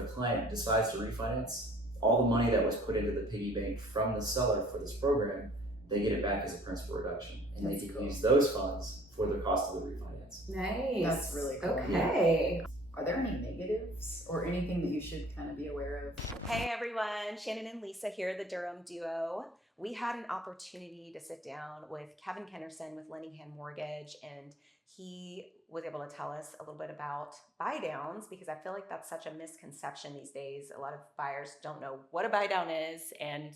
a client decides to refinance, all the money that was put into the piggy bank from the seller for this program, they get it back as a principal reduction, and they can use those funds for the cost of the refinance. Nice. That's really cool. Okay. Are there any negatives or anything that you should kind of be aware of? Hey everyone, Shannon and Lisa here, the Durham duo. We had an opportunity to sit down with Kevin Kenerson with Lendingham Mortgage, and he was able to tell us a little bit about BuyDowns, because I feel like that's such a misconception these days. A lot of buyers don't know what a BuyDown is and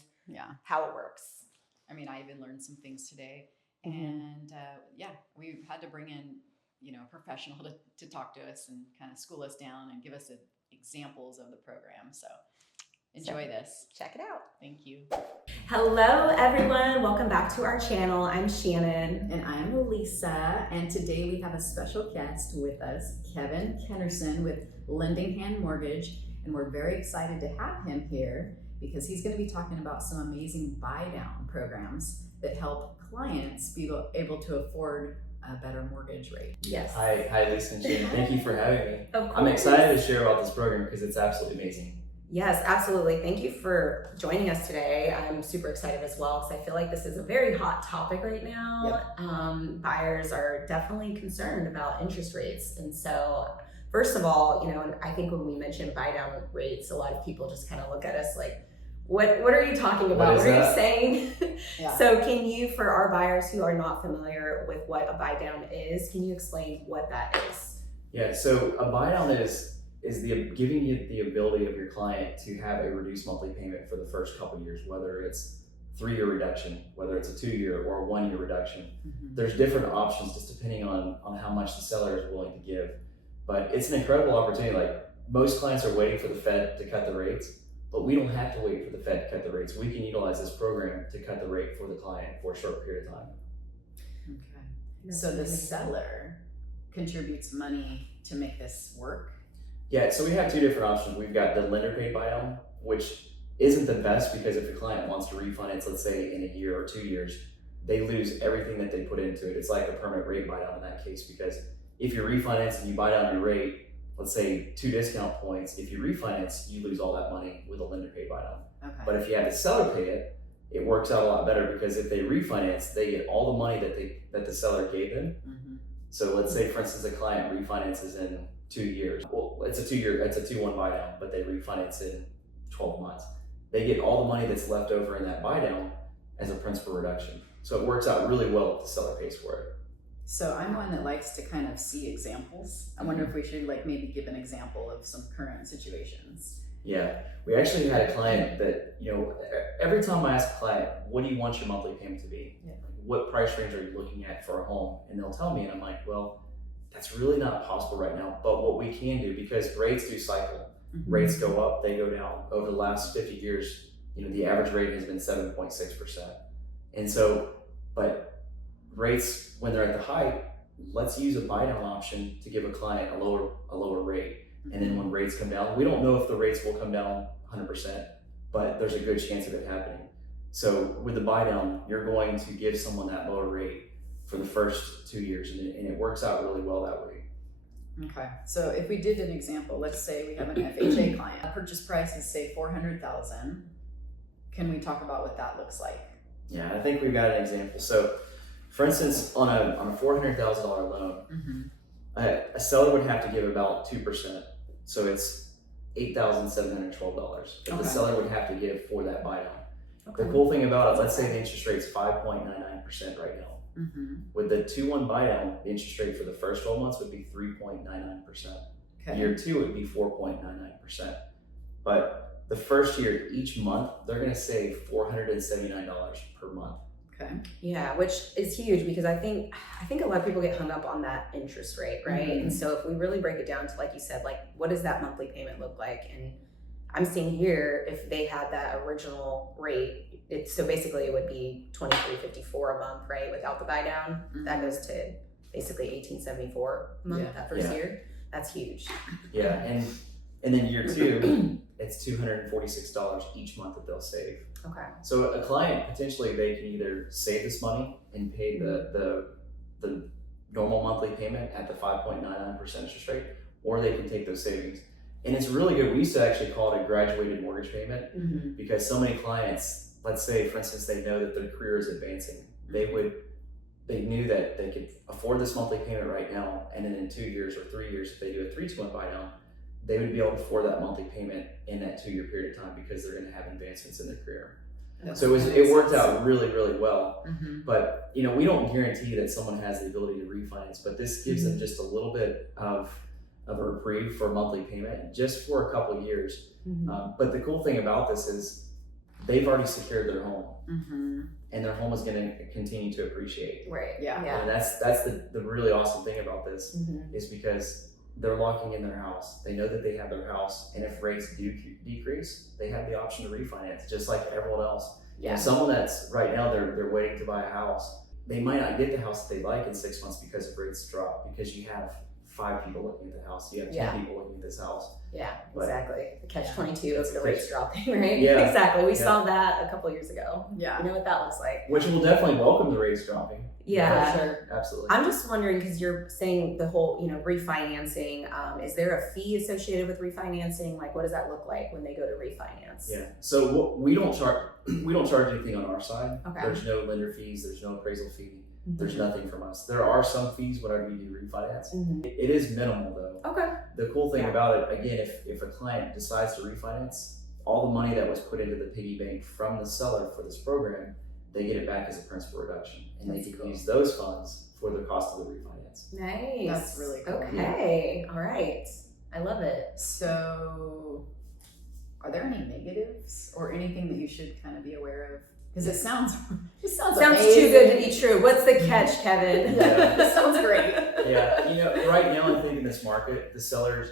how it works. I mean, I even learned some things today, and we had to bring in, a professional to talk to us and kind of school us down and give us examples of the program. So enjoy this. Check it out. Thank you. Hello everyone, welcome back to our channel. I'm Shannon. And I'm Lisa, and today we have a special guest with us, Kevin Kenerson with Lendingham Mortgage, and we're very excited to have him here because he's going to be talking about some amazing buy-down programs that help clients be able to afford a better mortgage rate. Yes. Hi Lisa and Shannon, thank you for having me. Of course. I'm excited to share about this program because it's absolutely amazing. Yes, absolutely. Thank you for joining us today. I'm super excited as well because I feel like this is a very hot topic right now. Yep. Buyers are definitely concerned about interest rates. And so first of all, and I think when we mention buy down rates, a lot of people just kind of look at us like, what are you talking about? What are you saying? Yeah. So can you, for our buyers who are not familiar with what a buy down is, can you explain what that is? Yeah, so a buy down is giving you the ability of your client to have a reduced monthly payment for the first couple of years, whether it's 3-year reduction, whether it's a 2-year or a 1-year reduction. Mm-hmm. There's different options just depending on how much the seller is willing to give. But it's an incredible opportunity. Like, most clients are waiting for the Fed to cut the rates, but we don't have to wait for the Fed to cut the rates. We can utilize this program to cut the rate for the client for a short period of time. Okay. So the seller contributes money to make this work? Yeah, so we have 2 different options. We've got the lender paid buy down, which isn't the best because if a client wants to refinance, let's say in a year or 2 years, they lose everything that they put into it. It's like a permanent rate buy down in that case, because if you refinance and you buy down your rate, let's say 2 discount points, if you refinance, you lose all that money with a lender paid buy down. Okay. But if you have the seller pay it, it works out a lot better because if they refinance, they get all the money that the seller gave them. Mm-hmm. So let's say, for instance, a client refinances in 2 years. Well, it's a 2-1 buy down, but they refinance in 12 months. They get all the money that's left over in that buy down as a principal reduction. So it works out really well if the seller pays for it. So I'm one that likes to kind of see examples. I wonder if we should maybe give an example of some current situations. Yeah, we actually had a client that, every time I ask a client, what do you want your monthly payment to be? Yeah. What price range are you looking at for a home? And they'll tell me, and I'm like, well, that's really not possible right now. But what we can do, because rates do cycle, Mm-hmm. rates go up, they go down. Over the last 50 years, the average rate has been 7.6%. And so, but rates, when they're at the height, let's use a buy down option to give a client a lower rate. Mm-hmm. And then when rates come down, we don't know if the rates will come down 100%, but there's a good chance of it happening. So with the buy down, you're going to give someone that lower rate for the first 2 years, and it works out really well that way. Okay, so if we did an example, let's say we have an FHA client. Purchase price is say $400,000. Can we talk about what that looks like? Yeah, I think we've got an example. So, for instance, on a $400,000 loan, Mm-hmm. a seller would have to give about 2%. So it's $8,712 that the seller would have to give for that buy down. Okay. The cool thing about it, let's say the interest rate's 5.99% right now. Mm-hmm. With the 2-1 buy down, the interest rate for the first 12 months would be 3.99%. Okay. Year 2 would be 4.99%. But the first year, each month, they're going to save $479 per month. Okay. Yeah, which is huge because I think a lot of people get hung up on that interest rate, right? Mm-hmm. And so if we really break it down to, like you said, like what does that monthly payment look like? And I'm seeing here, if they had that original rate, so basically it would be $23.54 a month, right? Without the buy down, Mm-hmm. that goes to basically $18.74 a month that first year. That's huge. Yeah, and then year 2, it's $246 each month that they'll save. Okay. So a client, potentially they can either save this money and pay the normal monthly payment at the 5.99% interest rate, or they can take those savings And it's really good. We used to actually call it a graduated mortgage payment Mm-hmm. because so many clients, let's say, for instance, they know that their career is advancing. They knew that they could afford this monthly payment right now, and then in 2 years or 3 years, if they do a 3-2-1 buy down, they would be able to afford that monthly payment in that 2-year period of time because they're going to have advancements in their career. So it worked out really, really well. Mm-hmm. But we don't guarantee that someone has the ability to refinance, but this gives them just a little bit of a reprieve for a monthly payment just for a couple of years. Mm-hmm. But the cool thing about this is they've already secured their home, Mm-hmm. and their home is going to continue to appreciate. Right. Yeah. And that's the really awesome thing about this Mm-hmm. is because they're locking in their house. They know that they have their house, and if rates do decrease, they have the option to refinance just like everyone else. Yeah. Someone that's right now they're waiting to buy a house, they might not get the house that they like in 6 months because if rates drop, because you have 5 people looking at the house, you have 10 people looking at this house. Yeah, But- exactly. The catch-22 It's of the a rates catch- dropping, right? Yeah. Exactly. We Yeah. saw that a couple years ago. Yeah. You know what that looks like. Which will definitely welcome the rates dropping. Yeah. For sure. Absolutely. I'm just wondering because you're saying the whole, refinancing. Is there a fee associated with refinancing? Like, what does that look like when they go to refinance? Yeah. So we don't charge anything on our side. Okay. There's no lender fees. There's no appraisal fee. Mhm. There's nothing from us. There are some fees whenever you do refinance. Mhm. It is minimal though. Okay. The cool thing Yeah. about it, again, if a client decides to refinance, all the money that was put into the piggy bank from the seller for this program, they get it back as a principal reduction, and That's they can cool. use those funds for the cost of the refinance. Nice. That's really cool. Okay. All right. I love it. So, are there any negatives or anything that you should kind of be aware of? Because it sounds Sounds amazing. too good to be true. What's the catch, Kevin? Yeah, this sounds great. Yeah, right now I think in this market, the sellers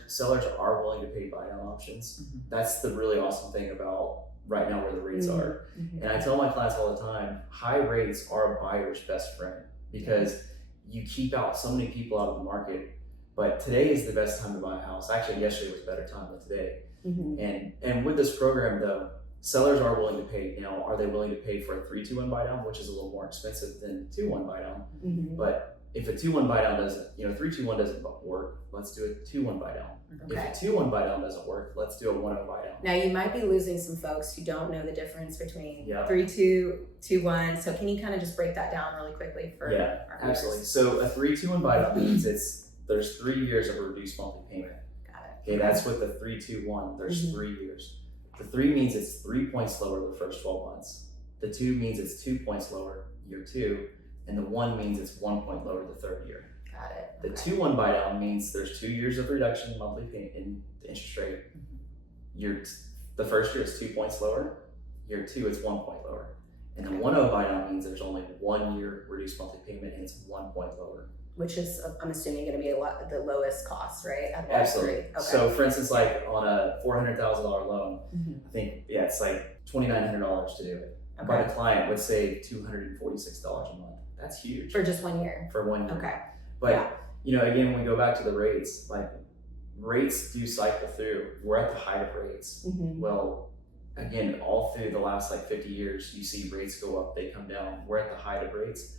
are willing to pay buy down options. Mhm. That's the really awesome thing about right now where the rates are. Mhm. And I tell my clients all the time, high rates are a buyer's best friend because you keep out so many people out of the market. But today is the best time to buy a house. Actually, yesterday was a better time than today. Mhm. And with this program though, sellers are willing to pay. Now, are they willing to pay for a 3-2-1 buy down, which is a little more expensive than 2-1 buy down? Mhm. But if a 2-1 buy down doesn't, 3-2-1 doesn't work, let's do a 2-1 buy down. Okay. If a 2-1 buy down doesn't work, let's do a 1-0 buy down. Now you might be losing some folks who don't know the difference between Yeah. 3-2, 2-1. So can you kind of just break that down really quickly for Yeah, our viewers? absolutely. So a 3-2-1 buy down means there's 3 years of a reduced monthly payment. Got it. Okay, that's with the 3-2-1. There's Mhm. 3 years. The 3 means it's 3 points lower the first 12 months. The 2 means it's 2 points lower year 2, and the 1 means it's 1 point lower the third year. Got it. The Okay. 2-1 buy down means there's 2 years of reduction in monthly payment in the interest rate. The first year is 2 points lower. Year 2 it's 1 point lower. And the 1-0 buy down means there's only 1 year reduced monthly payment and it's 1 point lower. Which is, I'm assuming, going to be the lowest cost, right? Out of all Absolutely. three? Okay. So for instance, like on a $400,000 loan, Mhm. I think it's like $2,900 to do it. Okay. But a client would save $246 a month. That's huge For just 1 year. for 1 year. Okay. But again, when we go back to the rates, like rates do cycle through. We're at the height of rates. Mhm. Well, again, all through the last like 50 years, you see rates go up, they come down. We're at the height of rates.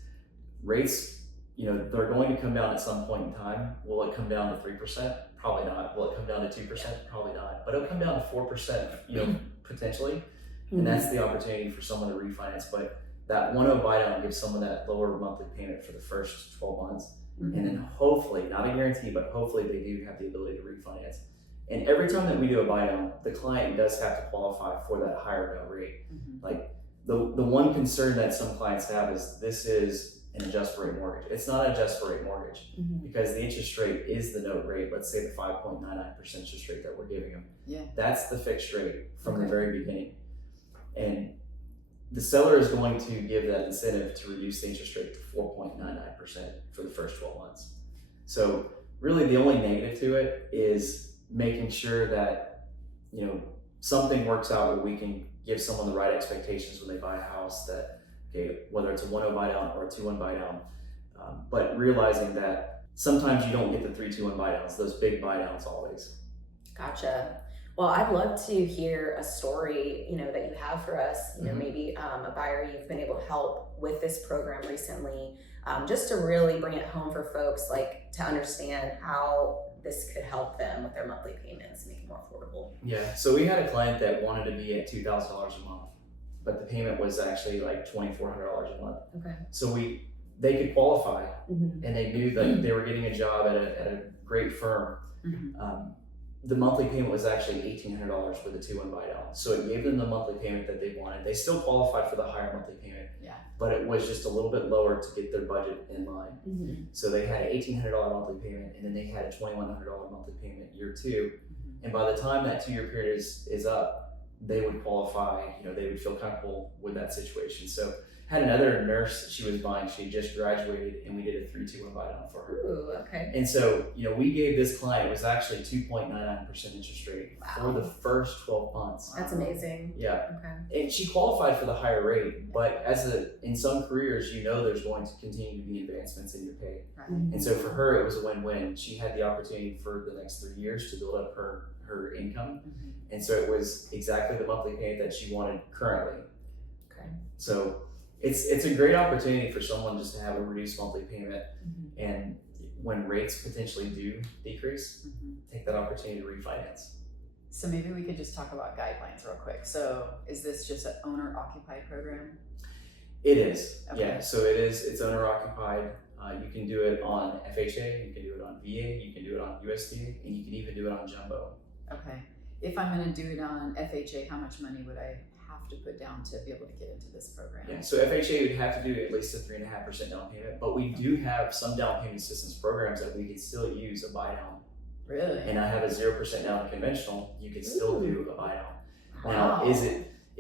Rates, they're going to come down at some point in time. Will it come down to 3%? Probably not. Will it come down to 2%? Probably not. But it'll come down to 4%, potentially. And that's the opportunity for someone to refinance. But that 1-0 buy down gives someone that lower monthly payment for the first 12 months. Mhm. And then hopefully, not a guarantee, but hopefully they do have the ability to refinance. And every time that we do a buy down, the client does have to qualify for that higher note rate. Mhm. Like the one concern that some clients have is this is an adjustable rate mortgage. It's not an adjustable rate mortgage Mhm. because the interest rate is the note rate. Let's say the 5.99% interest rate that we're giving them. Yeah. That's the fixed rate from the Okay. very beginning. And the seller is going to give that incentive to reduce the interest rate to 4.99% for the first 12 months. So really the only negative to it is making sure that, something works out where we can give someone the right expectations when they buy a house that, okay, whether it's a 1-0 buy down or a 2-1 buy down, but realizing that sometimes you don't get the 3-2-1 buy downs, those big buy downs always. Gotcha. Well, I'd love to hear a story, that you have for us, Mhm. maybe a buyer you've been able to help with this program recently, just to really bring it home for folks, like to understand how this could help them with their monthly payments, make it more affordable. Yeah. So we had a client that wanted to be at $2,000 a month, but the payment was actually like $2,400 a month. Okay. So they could qualify, Mm-hmm. and they knew that they were getting a job at a great firm. Mm-hmm. The monthly payment was actually $1,800 with a 2-1 buy down. So it gave them the monthly payment that they wanted. They still qualified for the higher monthly payment, Yeah. but it was just a little bit lower to get their budget in line. Mm-hmm. So they had an $1,800 monthly payment, and then they had a $2,100 monthly payment year 2. Mm-hmm. And by the time that 2-year period is up, they would qualify. They would feel comfortable with that situation. So had another nurse that she was buying. She just graduated, and we did a 3-2-1 buy down for her. Ooh, okay. And so, we gave this client, it was actually 2.99% interest rate for the first 12 months. That's amazing. Yeah. Okay. And she qualified for the higher rate, but in some careers, there's going to continue to be advancements in your pay. Right. And so for her, it was a win-win. She had the opportunity for the next 3 years to build up her income. Mm-hmm. And so it was exactly the monthly payment that she wanted currently. Okay. So it's a great opportunity for someone just to have a reduced monthly payment. Mm-hmm. And when rates potentially do decrease, Mm-hmm. take that opportunity to refinance. So maybe we could just talk about guidelines real quick. So is this just an owner-occupied program? It is, Okay. yeah. So it's owner occupied. You can do it on FHA, you can do it on VA, you can do it on USDA, and you can even do it on jumbo. Okay. If I'm going to do it on FHA, how much money would I have to put down to be able to get into this program? Yeah. So FHA would have to do at least a 3.5% down payment, but we do have some down payment assistance programs that we can still use a buy down. Really? And I have a 0% down conventional. You can still do a buy down. Wow. Now, is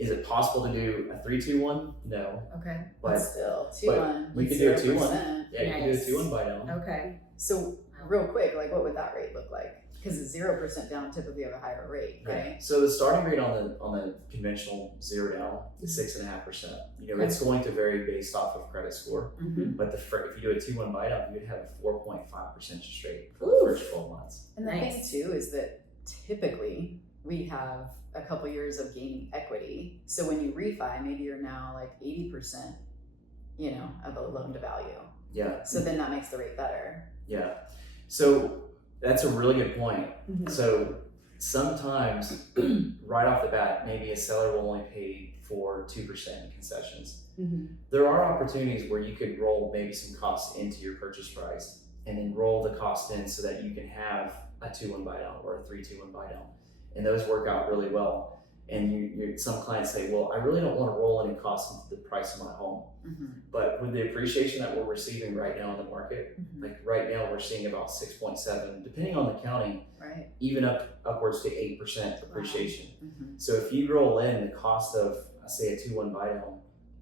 it possible to do a 3-2-1? No, Okay. But but still, but 2-1. we could do a 2-1. 0%. yeah, you can do a Nice. 2-1 buy down. Okay. So real quick, like what would that rate look like? Because 0% down typically have a higher rate, Yeah. right? So the starting rate on the conventional 0 down is 6.5%. It's going to vary based off of credit score. Mm-hmm. But if you do a 2-1 buy down, you would have a 4.5% interest rate for Ooh. the first 12 months. And the Nice. thing too is that typically we have a couple years of gaining equity. So when you refi, maybe you're now like 80%, of a loan to value. Yeah, So then that makes the rate better. yeah. So that's a really good point. Mhm. So sometimes right off the bat, maybe a seller will only pay for 2% in concessions. Mm-hmm. There are opportunities where you could roll maybe some costs into your purchase price and then roll the cost in so that you can have a 2-1 buy down or a 3-2-1 buy down. And those work out really well. And some clients say, well, I really don't want to roll any costs into the price of my home. Mm-hmm. But with the appreciation that we're receiving right now in the market, Mm-hmm. like right now we're seeing about 6.7, depending on the county, Right. even upwards to 8% appreciation. Mm-hmm. So if you roll in the cost of, say, a 2-1 buy down,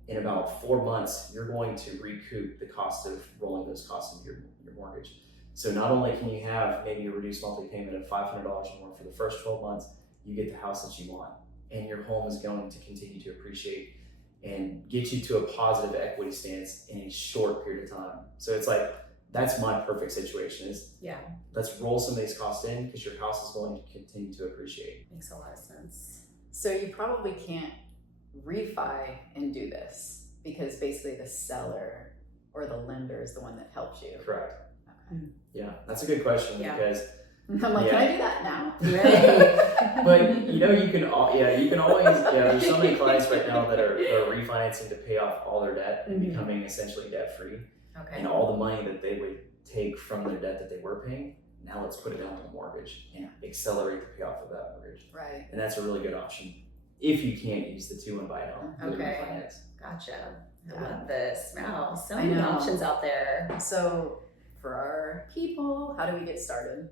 in about 4 months, you're going to recoup the cost of rolling those costs into your mortgage. So not only can you have maybe a reduced monthly payment of $500 or more for the first 12 months, you get the house that you want, and your home is going to continue to appreciate and get you to a positive equity stance in a short period of time. So it's like, that's my perfect situation is Yeah. let's roll some of these costs in because your house is going to continue to appreciate. Makes a lot of sense. So you probably can't refi and do this because basically the seller or the lender is the one that helps you. Correct. Okay. Yeah, that's a good question Yeah. because I'm like, Yeah. can I do that now? Right. but you can always there's so many clients right now that are refinancing to pay off all their debt and Mhm. becoming essentially debt free, Okay. and all the money that they would take from their debt that they were paying, now let's put it down to the mortgage and accelerate the payoff of that mortgage. Right. And that's a really good option if you can't use the 2-1 buy down for the Okay. refinance. Gotcha. I Yeah. love this. Wow. So I many know. options out there. So for our people, how do we get started?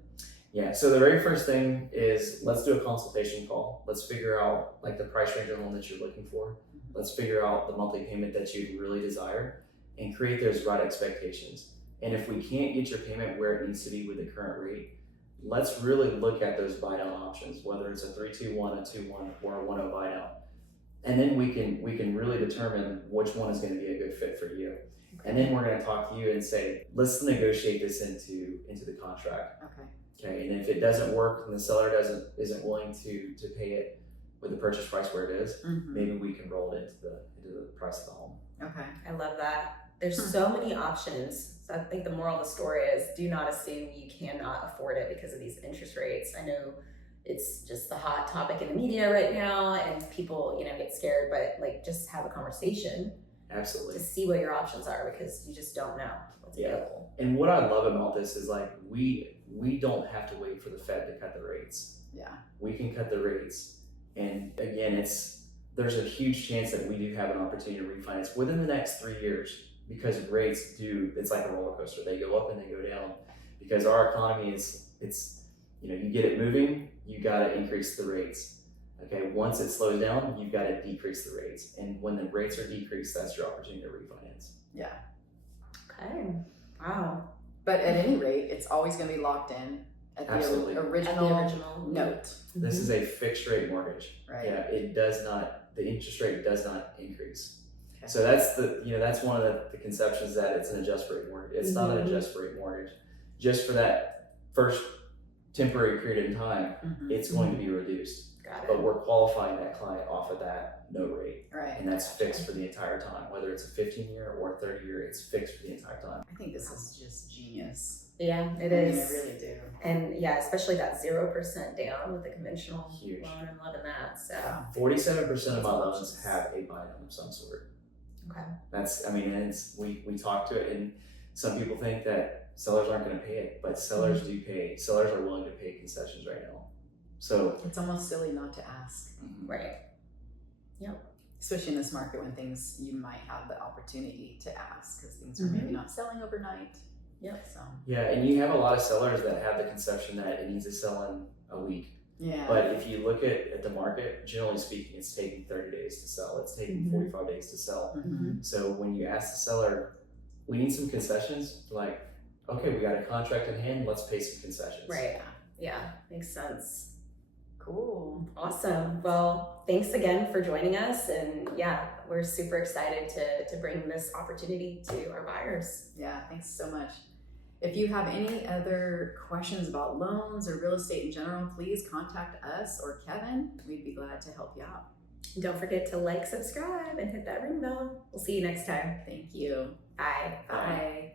Yeah, so the very first thing is let's do a consultation call. Let's figure out like the price range of home that you're looking for. Let's figure out the monthly payment that you really desire and create those right expectations. And if we can't get your payment where it needs to be with the current rate, let's really look at those buy down options, whether it's a 3-2-1, a 2-1, or a 1-0 buy down. And then we can really determine which one is going to be a good fit for you. And then we're going to talk to you and say, let's negotiate this into the contract. Okay. Okay, and if it doesn't work and the seller isn't willing to pay it with the purchase price where it is, Mm-hmm. maybe we can roll it into the price of the home. Okay. I love that. There's so many options. So I think the moral of the story is do not assume you cannot afford it because of these interest rates. I know it's just the hot topic in the media right now and people, get scared, but like just have a conversation Absolutely. to see what your options are because you just don't know what's available. And what I love about this is like we don't have to wait for the Fed to cut the rates. Yeah. We can cut the rates. And again, there's a huge chance that we do have an opportunity to refinance within the next 3 years because rates it's like a roller coaster. They go up and they go down because our economy it's you get it moving, you got to increase the rates. Okay, once it slows down, you've got to decrease the rates. And when the rates are decreased, that's your opportunity to refinance. Yeah. Okay. Wow. But at any rate, it's always going to be locked in at the Absolutely. original note. This is a fixed rate mortgage. Right. Yeah, the interest rate does not increase. Okay. So that's one of the conceptions that it's an adjust rate mortgage. It's not an adjust rate mortgage. Just for that first temporary period in time, it's going to be reduced. Got it. But we're qualifying that client off of that note rate. Right. And that's fixed for the entire time. Whether it's a 15-year or 30-year, it's fixed for the entire time. I think this is just genius. Yeah, it I is. mean, I really do. And yeah, especially that 0% down with the conventional Huge. loan. I'm loving that. So 47% of my loans have a buy-down of some sort. okay. We talk to it, and some people think that sellers aren't going to pay it, but sellers do pay. Sellers are willing to pay concessions right now. So It's almost silly not to ask, Right. especially in this market when you might have the opportunity to ask because things are maybe not selling overnight. Yep. So yeah, and you have a lot of sellers that have the conception that it needs to sell in a week. yeah. But if you look at the market, generally speaking, it's taking 30 days to sell. It's taking 45 days to sell. So when you ask the seller, we need some concessions, like, okay, we got a contract in hand, let's pay some concessions. Right. Yeah. Makes sense. Cool. Awesome. Well, thanks again for joining us. And yeah, we're super excited to bring this opportunity to our buyers. Yeah, thanks so much. If you have any other questions about loans or real estate in general, please contact us or Kevin. We'd be glad to help you out. And don't forget to like, subscribe, and hit that ring bell. We'll see you next time. Thank you. Bye. Bye.